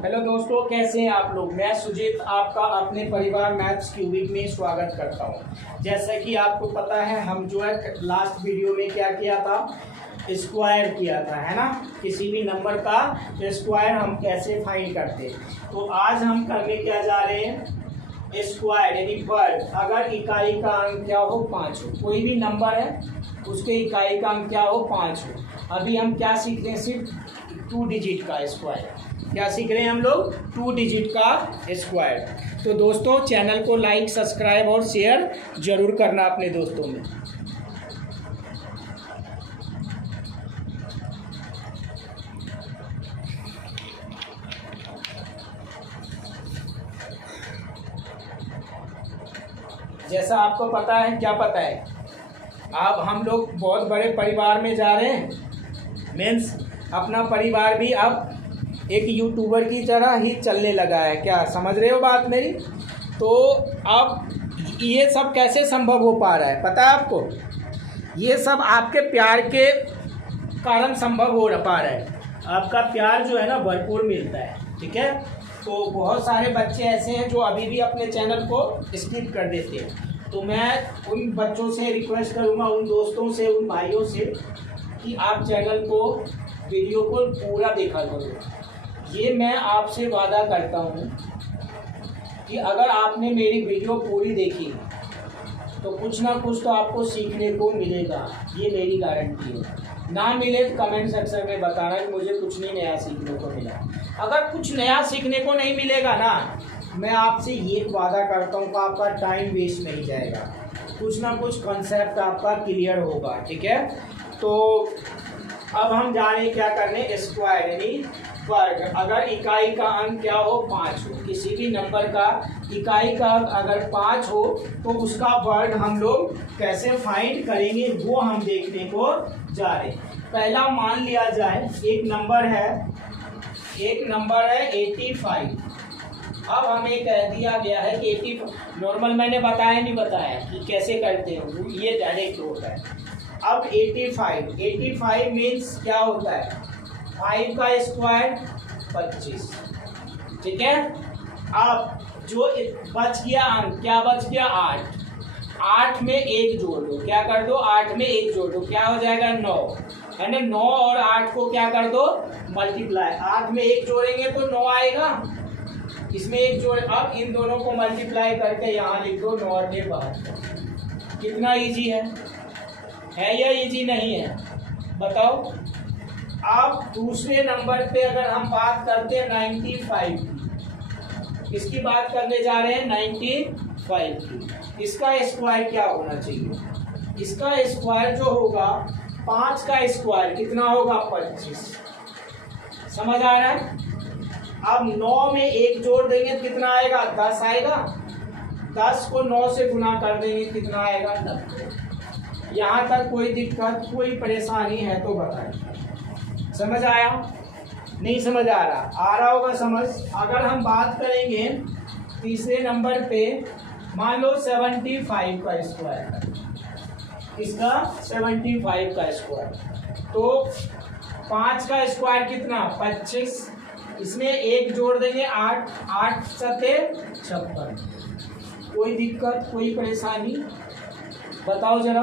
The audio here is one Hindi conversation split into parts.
हेलो दोस्तों, कैसे हैं आप लोग। मैं सुजीत आपका अपने परिवार मैथ्स क्यूबिक में स्वागत करता हूं। जैसा कि आपको पता है, हम जो है लास्ट वीडियो में क्या किया था, स्क्वायर किया था, है ना। किसी भी नंबर का स्क्वायर हम कैसे फाइंड करते। तो आज हम करने क्या जा रहे हैं, स्क्वायर यानी वर्ग। अगर इकाई का अंक क्या हो 5 हो, कोई भी नंबर है उसके इकाई का अंक क्या हो 5 हो। अभी हम क्या सीख रहे हैं, सिर्फ 2 डिजिट का स्क्वायर। क्या सीख रहे हैं हम लोग, 2 डिजिट का स्क्वायर। तो दोस्तों, चैनल को लाइक, सब्सक्राइब और शेयर जरूर करना अपने दोस्तों में। जैसा आपको पता है, क्या पता है, अब हम लोग बहुत बड़े परिवार में जा रहे हैं। मीन्स अपना परिवार भी अब एक यूट्यूबर की तरह ही चलने लगा है। क्या समझ रहे हो बात मेरी। तो अब ये सब कैसे संभव हो पा रहा है, पता है आपको। ये सब आपके प्यार के कारण संभव हो पा रहा है। आपका प्यार जो है ना भरपूर मिलता है, ठीक है। तो बहुत सारे बच्चे ऐसे हैं जो अभी भी अपने चैनल को स्किप कर देते हैं। तो मैं उन बच्चों से रिक्वेस्ट करूँगा, उन दोस्तों से, उन भाइयों से, कि आप चैनल को, वीडियो को पूरा देखा करो। ये मैं आपसे वादा करता हूँ कि अगर आपने मेरी वीडियो पूरी देखी तो कुछ ना कुछ तो आपको सीखने को मिलेगा। ये मेरी गारंटी है। ना मिले तो कमेंट सेक्शन में बताना कि मुझे कुछ नहीं नया सीखने को मिला। अगर कुछ नया सीखने को नहीं मिलेगा ना, मैं आपसे ये वादा करता हूँ कि आपका टाइम वेस्ट नहीं जाएगा। कुछ ना कुछ कॉन्सेप्ट आपका क्लियर होगा, ठीक है। तो अब हम जा रहे हैं क्या करने, स्क्वायर यानी वर्ग। अगर इकाई का अंक क्या हो 5 हो, किसी भी नंबर का इकाई का अंक अगर 5 हो तो उसका वर्ग हम लोग कैसे फाइंड करेंगे, वो हम देखने को जा रहे हैं। पहला मान लिया जाए एक नंबर है 85। अब हमें कह दिया गया है कि 85 नॉर्मल, मैंने बताया नहीं बताया कि कैसे करते हैं, ये डायरेक्ट होता है। अब 85 मीन्स क्या होता है, 5 का स्क्वायर 25, ठीक है। अब जो बच गया अंक, क्या बच गया 8 में 1 जोड़ दो। क्या कर दो, 8 में 1 जोड़ दो, क्या हो जाएगा 9, है ना। 9 और 8 को क्या कर दो, मल्टीप्लाई। 8 में 1 जोड़ेंगे तो 9 आएगा, इसमें 1 जोड़। अब इन दोनों को मल्टीप्लाई करके यहाँ लिख दो 9 के बाद। कितना इजी है या इजी नहीं है, बताओ। अब दूसरे नंबर पे अगर हम बात करते हैं 95 की, इसकी बात करने जा रहे हैं 95 की। इसका स्क्वायर क्या होना चाहिए, इसका स्क्वायर जो होगा 5 का स्क्वायर कितना होगा 25। समझ आ रहा है। अब 9 में 1 जोड़ देंगे कितना आएगा, 10 आएगा। 10 को 9 से गुना कर देंगे कितना आएगा, 90। यहाँ तक कोई दिक्कत, कोई परेशानी है तो बताइए। समझ आया, नहीं समझ आ रहा होगा समझ। अगर हम बात करेंगे तीसरे नंबर पे, मान लो 75 का स्क्वायर, इसका 75 का स्क्वायर, तो 5 का स्क्वायर कितना 25, इसमें 1 जोड़ देंगे 8, 8 सते 56। कोई दिक्कत, कोई परेशानी, बताओ जरा।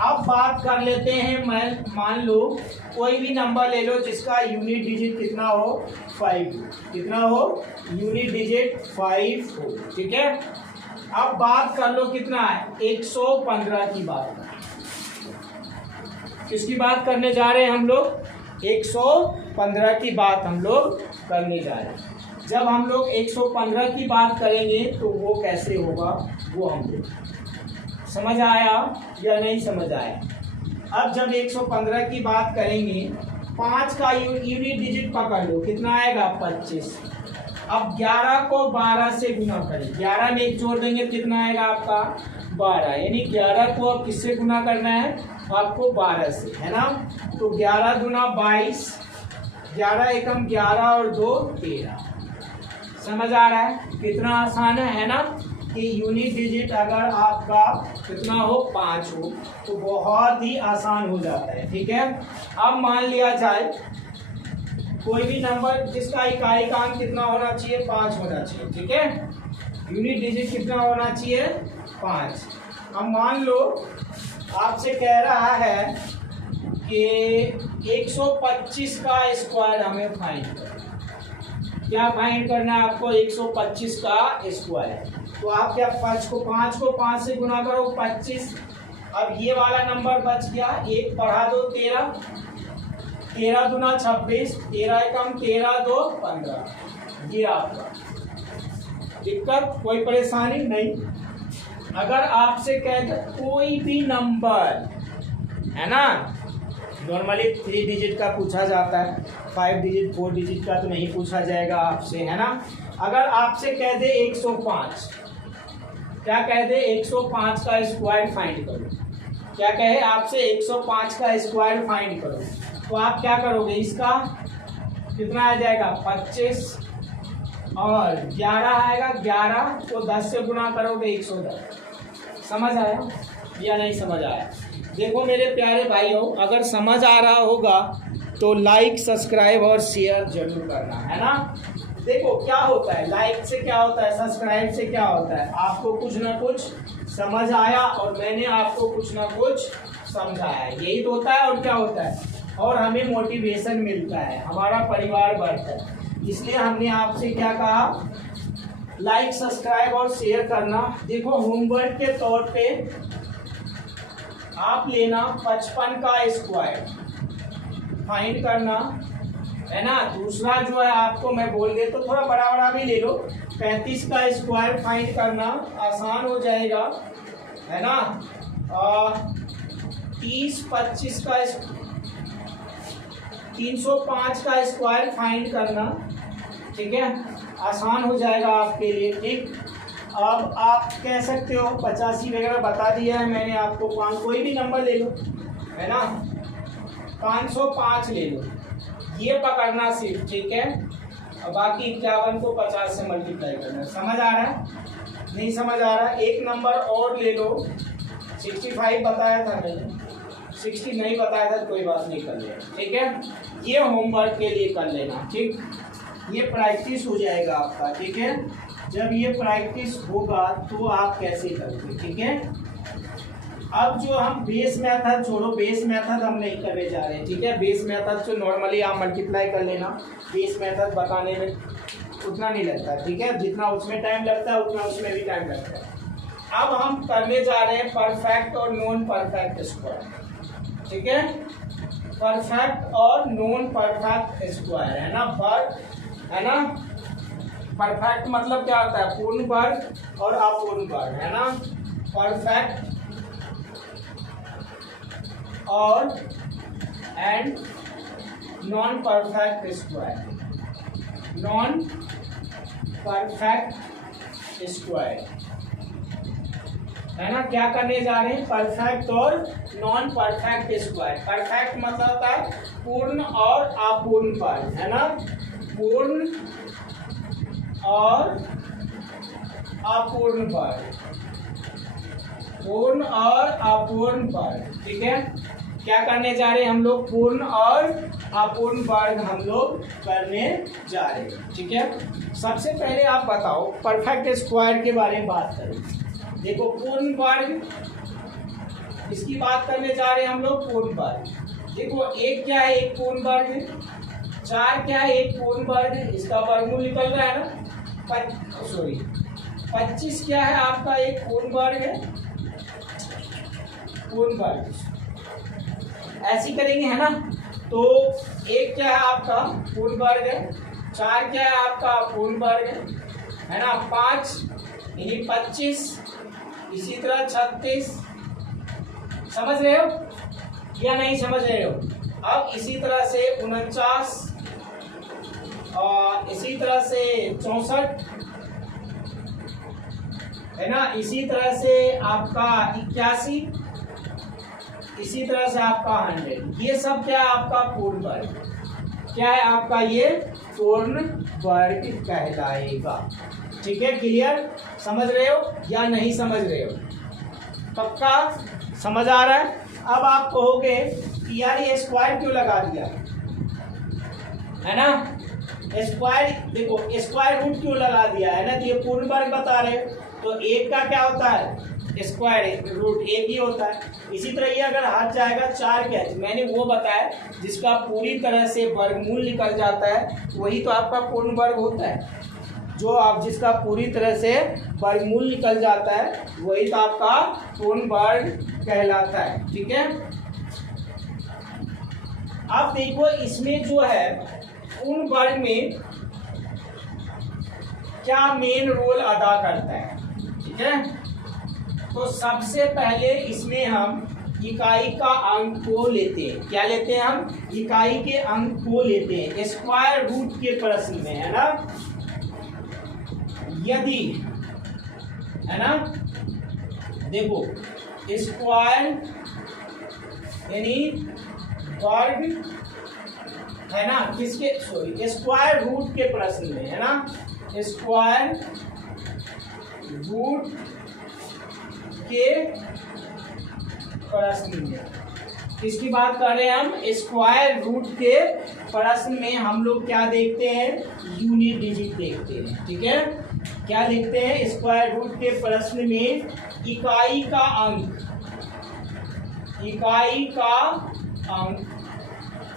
अब बात कर लेते हैं, मैं मान लो कोई भी नंबर ले लो जिसका यूनिट डिजिट कितना हो 5, कितना हो यूनिट डिजिट 5 हो, ठीक है। अब बात कर लो कितना है 115 की बात। किसकी बात करने जा रहे हैं हम लोग, 115 की बात हम लोग करने जा रहे हैं। जब हम लोग 115 की बात करेंगे तो वो कैसे होगा वो हम लोग, समझ आया या नहीं समझ आया। अब जब 115 की बात करेंगे, 5 का यूनिट डिजिट पकड़ लो, कितना आएगा 25। अब 11 को 12 से गुना करें, 11 में 1 जोड़ देंगे कितना आएगा आपका 12, यानी 11 को अब किससे गुना करना है, आपको 12 से, है ना। तो 11 दूना 22, 11 एकम 11 और 2 13। समझ आ रहा है, कितना आसान है ना। कि यूनिट डिजिट अगर आपका कितना हो 5 हो तो बहुत ही आसान हो जाता है, ठीक है। अब मान लिया जाए कोई भी नंबर जिसका इकाई कितना होना चाहिए, 5 होना चाहिए, ठीक है। यूनिट डिजिट कितना होना चाहिए, 5। अब मान लो आपसे कह रहा है कि 125 का स्क्वायर हमें फाइंड करना। क्या फाइंड करना है आपको, 125 का स्क्वायर। तो आप क्या 5 को 5 से गुना करो, 25। अब ये वाला नंबर बच गया, एक बढ़ा दो 13, 13 दूना 26, 13 एकम 13 दो 15। ये आपका दिक्कत, कोई परेशानी नहीं। अगर आपसे कह दे कोई भी नंबर है ना, नॉर्मली 3 डिजिट का पूछा जाता है, 5 डिजिट 4 डिजिट का तो नहीं पूछा जाएगा आपसे, है ना। अगर आपसे कह दे 105, क्या कह दे 105 का स्क्वायर फाइंड करो, क्या कहे आपसे 105 का स्क्वायर फाइंड करो, तो आप क्या करोगे, इसका कितना आ जाएगा 25 और 11 आएगा, 11 को 10 से गुना करोगे 110। समझ आया या नहीं समझ आया? देखो मेरे प्यारे भाइयों, अगर समझ आ रहा होगा तो लाइक, सब्सक्राइब और शेयर जरूर करना, है ना। देखो क्या होता है, लाइक से क्या होता है, सब्सक्राइब से क्या होता है, आपको कुछ ना कुछ समझ आया और मैंने आपको कुछ ना कुछ समझाया, यही तो होता है। और क्या होता है, और हमें मोटिवेशन मिलता है, हमारा परिवार बढ़ता है। इसलिए हमने आपसे क्या कहा, लाइक, सब्सक्राइब और शेयर करना। देखो होमवर्क के तौर पे आप लेना 55 का स्क्वायर फाइंड करना, है ना। दूसरा जो है आपको मैं बोल दे तो थोड़ा बड़ा बड़ा भी ले लो, 35 का स्क्वायर फाइंड करना, आसान हो जाएगा, है ना। 30-25 का 305 का स्क्वायर फाइंड करना, ठीक है, आसान हो जाएगा आपके लिए, ठीक। अब आप कह सकते हो 85 वगैरह बता दिया है मैंने आपको, कोई भी नंबर ले लो, है ना, 505 ले लो, ये पकड़ना सिर्फ, ठीक है। अब बाकी 51 को 50 से मल्टीप्लाई करना। समझ आ रहा है, नहीं समझ आ रहा? एक नंबर और ले लो, 65 बताया था मैंने, 60 नहीं बताया था, कोई बात नहीं, कर लेना, ठीक है। ये होमवर्क के लिए कर लेना, ठीक। ये प्रैक्टिस हो जाएगा आपका, ठीक है। जब ये प्रैक्टिस होगा तो आप कैसे करोगे, ठीक है। अब जो हम बेस मेथड छोड़ो, बेस मेथड हम नहीं करने जा रहे हैं, ठीक है। बेस मेथड से नॉर्मली आप मल्टीप्लाई कर लेना, बेस मेथड बताने में उतना नहीं लगता, ठीक है। जितना उसमें टाइम लगता है उतना उसमें भी टाइम लगता है। अब हम करने जा रहे हैं परफेक्ट और नॉन परफेक्ट स्क्वायर, ठीक है। परफेक्ट और नॉन परफेक्ट स्क्वायर, है ना, है ना। परफेक्ट मतलब क्या होता है, पूर्ण वर्ग और अपूर्ण वर्ग, है ना। परफेक्ट और and non perfect square, non perfect square, है ना। क्या करने जा रहे हैं, परफेक्ट और नॉन परफेक्ट स्क्वायर। परफेक्ट मतलब होता है पूर्ण और अपूर्ण वर्ग, है ना, पूर्ण और अपूर्ण वर्ग, पूर्ण और अपूर्ण वर्ग, ठीक है। क्या करने जा रहे हैं हम लोग, पूर्ण और अपूर्ण वर्ग हम लोग करने जा रहे हैं, ठीक है। सबसे पहले आप बताओ परफेक्ट स्क्वायर के बारे में बात करें। देखो पूर्ण वर्ग, इसकी बात करने जा रहे हैं हम लोग, पूर्ण वर्ग। देखो एक क्या है, एक पूर्ण वर्ग है, 4 क्या है, एक पूर्ण वर्ग है, इसका वर्गमूल निकल रहा है ना, 25 क्या है आपका, एक पूर्ण वर्ग है, पूर्ण वर्ग, ऐसी करेंगे, है ना। तो एक क्या है आपका पूर्ण वर्ग है, 4 क्या है आपका पूर्ण वर्ग है ना, 5 यानी 25, इसी तरह 36, समझ रहे हो या नहीं समझ रहे हो? अब इसी तरह से 49 और इसी तरह से 64, है ना, इसी तरह से आपका 81, इसी तरह से आपका 100। ये सब क्या है आपका पूर्ण वर्ग, क्या है आपका ये पूर्ण वर्ग कहलाएगा, ठीक है। क्लियर, समझ रहे हो या नहीं समझ रहे हो? पक्का समझ आ रहा है? अब आप कहोगे कि यार ये स्क्वायर क्यों लगा दिया, है ना। स्क्वायर देखो स्क्वायर रूट क्यों लगा दिया है ना, तो ये पूर्ण वर्ग बता रहे, तो एक का क्या होता है स्क्वायर रूट एक ही होता है। इसी तरह ये अगर हट जाएगा 4 क्या है, मैंने वो बताया जिसका पूरी तरह से वर्गमूल निकल जाता है वही तो आपका पूर्ण वर्ग होता है। जो आप जिसका पूरी तरह से वर्गमूल निकल जाता है वही तो आपका पूर्ण वर्ग कहलाता है। ठीक है, अब देखो इसमें जो है पूर्ण वर्ग में क्या मेन रोल अदा करता है। ठीक है, तो सबसे पहले इसमें हम इकाई का अंक को लेते हैं। क्या लेते हैं हम, इकाई के अंक को लेते हैं स्क्वायर रूट के प्रश्न में, है ना। यदि, है ना, देखो स्क्वायर यानी वर्ग, है ना, किसके सॉरी स्क्वायर रूट के प्रश्न में, है ना, स्क्वायर रूट के प्रश्न में किसकी बात कर रहे हैं हम, स्क्वायर रूट के प्रश्न में हम लोग क्या देखते हैं, यूनिट डिजिट देखते हैं। ठीक है, क्या लिखते हैं, स्क्वायर रूट के प्रश्न में इकाई का अंक, इकाई का अंक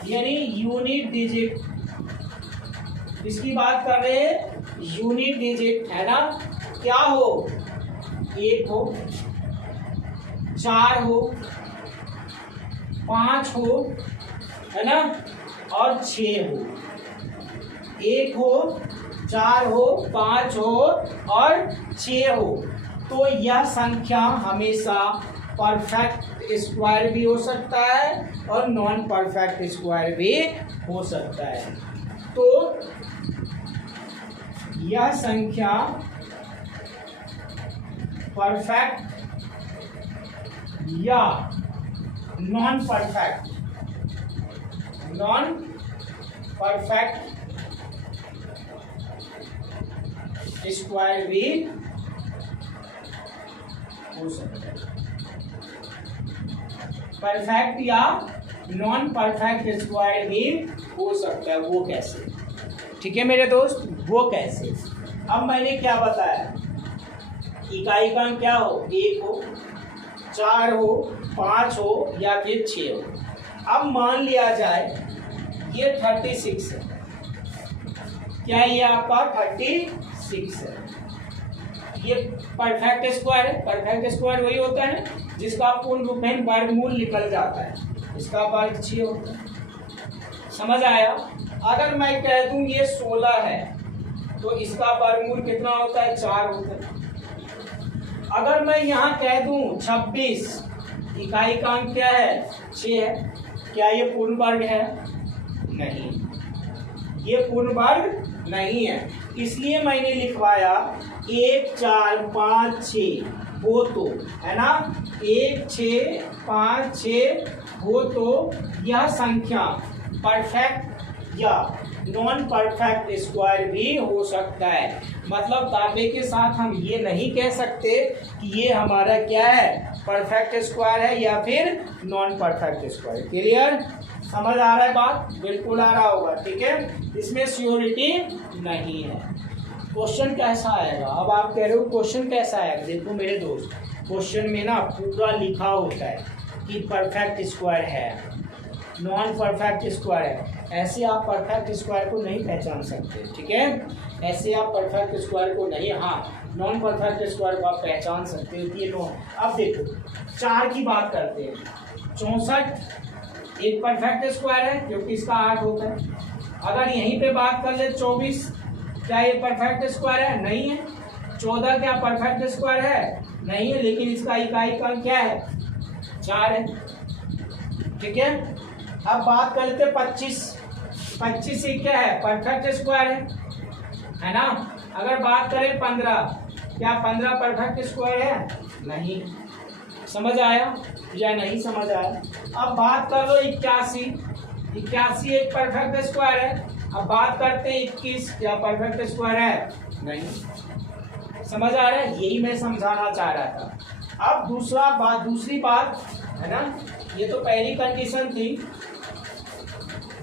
यानी यूनिट डिजिट, इसकी बात कर रहे हैं यूनिट डिजिट, है ना, क्या हो, 1 हो, 4 हो, 5 हो, है ना, और 6 हो। 1 हो, 4 हो, 5 हो और 6 हो, तो यह संख्या हमेशा परफेक्ट स्क्वायर भी हो सकता है और नॉन परफेक्ट स्क्वायर भी हो सकता है। तो यह संख्या परफेक्ट या नॉन परफेक्ट स्क्वायर भी हो सकता है। परफेक्ट या नॉन परफेक्ट स्क्वायर भी हो सकता है। वो कैसे, ठीक है मेरे दोस्त, वो कैसे। अब मैंने क्या बताया, इकाई का अंक क्या हो, 1 हो, 4 हो, 5 हो या फिर 6 हो। अब मान लिया जाए ये 36 है, क्या ये आपका 36 है, ये परफेक्ट स्क्वायर है। परफेक्ट स्क्वायर वही होता है ना जिसका पूर्ण रूप में वर्गमूल निकल जाता है, इसका वर्ग 6 होता है। समझ आया। अगर मैं कह दूं ये 16 है तो इसका वर्गमूल कितना होता है, 4 होता है। अगर मैं यहाँ कह दूं 26, इकाई का अंक क्या है, 6 है, क्या ये पूर्ण वर्ग है, नहीं, ये पूर्ण वर्ग नहीं है। इसलिए मैंने लिखवाया 1, 4, 5, 6 हो तो, है ना, 1, 6, 5, 6 हो तो यह संख्या परफेक्ट या नॉन परफेक्ट स्क्वायर भी हो सकता है। मतलब दावे के साथ हम ये नहीं कह सकते कि ये हमारा क्या है, परफेक्ट स्क्वायर है या फिर नॉन परफेक्ट स्क्वायर। क्लियर, समझ आ रहा है बात, बिल्कुल आ रहा होगा। ठीक है, इसमें श्योरिटी नहीं है। क्वेश्चन कैसा आएगा, अब आप कह रहे हो क्वेश्चन कैसा आएगा, देखो मेरे दोस्त, क्वेश्चन में ना पूरा लिखा होता है कि परफेक्ट स्क्वायर है, नॉन परफेक्ट स्क्वायर है। ऐसे आप परफेक्ट स्क्वायर को नहीं पहचान सकते। ठीक है, ऐसे आप परफेक्ट स्क्वायर को नहीं, हाँ नॉन परफेक्ट स्क्वायर को आप पहचान सकते हो कि ये नॉन। अब देखो 4 की बात करते हैं, 64 एक परफेक्ट स्क्वायर है क्योंकि इसका 8 होता है। अगर यहीं पे बात कर ले 24, क्या ये परफेक्ट स्क्वायर है, नहीं है। 14 क्या परफेक्ट स्क्वायर है, नहीं है, लेकिन इसका इकाई का क्या है, 4 है। ठीक है, अब बात कर लेते 25, 25 ये क्या है, परफेक्ट स्क्वायर है ना। अगर बात करें 15, क्या 15 परफेक्ट स्क्वायर है, नहीं। समझ आया या नहीं समझ आया। अब बात कर लो 81, 81 एक परफेक्ट स्क्वायर है। अब बात करते हैं 21, क्या परफेक्ट स्क्वायर है, नहीं। समझ आ रहा है, यही मैं समझाना चाह रहा था। अब दूसरी बात है ना, ये तो पहली कंडीशन थी।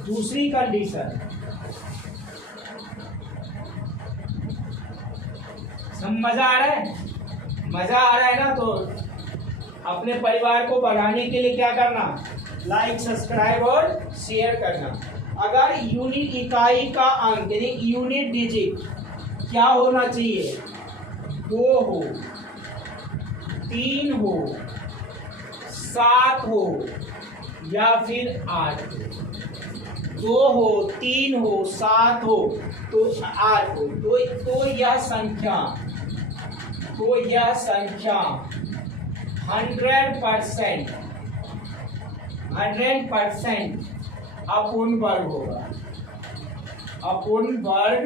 दूसरी कंडीशन मज़ा आ रहा है? मज़ा आ रहा है ना? तो अपने परिवार को बढ़ाने के लिए क्या करना? लाइक, सब्सक्राइब और शेयर करना। अगर यूनिट इकाई का अंक यानी यूनिट डिजिट क्या होना चाहिए? 2 हो, 3 हो, 7 हो या फिर 8 हो। 2 हो, 3 हो, 7 हो तो 8 हो। तो यह संख्या 100% अपूर्ण वर्ग होगा, अपूर्ण वर्ग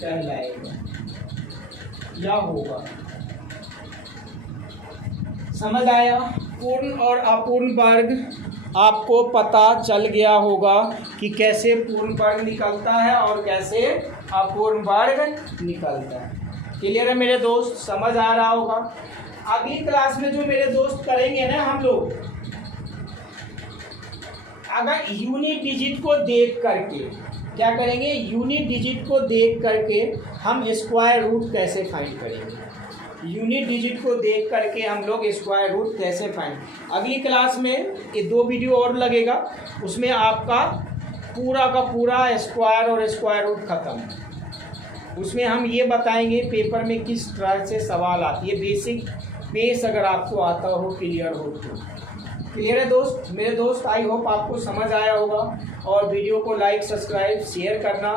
कहलाएगा या होगा। समझ आया? पूर्ण और अपूर्ण वर्ग आपको पता चल गया होगा कि कैसे पूर्ण वर्ग निकलता है और कैसे अपूर्ण वर्ग निकलता है। क्लियर है मेरे दोस्त? समझ आ रहा होगा। अगली क्लास में जो मेरे दोस्त करेंगे ना हम लोग, अगर यूनिट डिजिट को देख करके क्या करेंगे? यूनिट डिजिट को देख करके हम स्क्वायर रूट कैसे फाइंड करेंगे। यूनिट डिजिट को देख करके हम लोग स्क्वायर रूट कैसे फाइंड। अगली क्लास में ये 2 वीडियो और लगेगा, उसमें आपका पूरा का पूरा स्क्वायर और स्क्वायर रूट खत्म। उसमें हम ये बताएंगे पेपर में किस तरह से सवाल आती है, बेसिक बेस अगर आपको आता हो, क्लियर हो तो। क्लियर है दोस्त? मेरे दोस्त, आई होप आपको समझ आया होगा। और वीडियो को लाइक, सब्सक्राइब, शेयर करना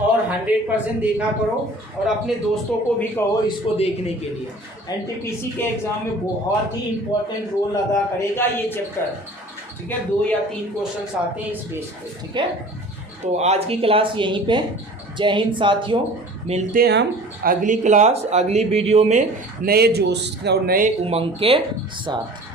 और 100% देखा करो और अपने दोस्तों को भी कहो इसको देखने के लिए। एनटीपीसी के एग्ज़ाम में बहुत ही इम्पोर्टेंट रोल अदा करेगा ये चैप्टर। ठीक है, 2 या 3 क्वेश्चंस आते हैं इस बेस पे। ठीक है, तो आज की क्लास यहीं पे। जय हिंद साथियों, मिलते हैं हम अगली क्लास, अगली वीडियो में नए जोश और नए उमंग के साथ।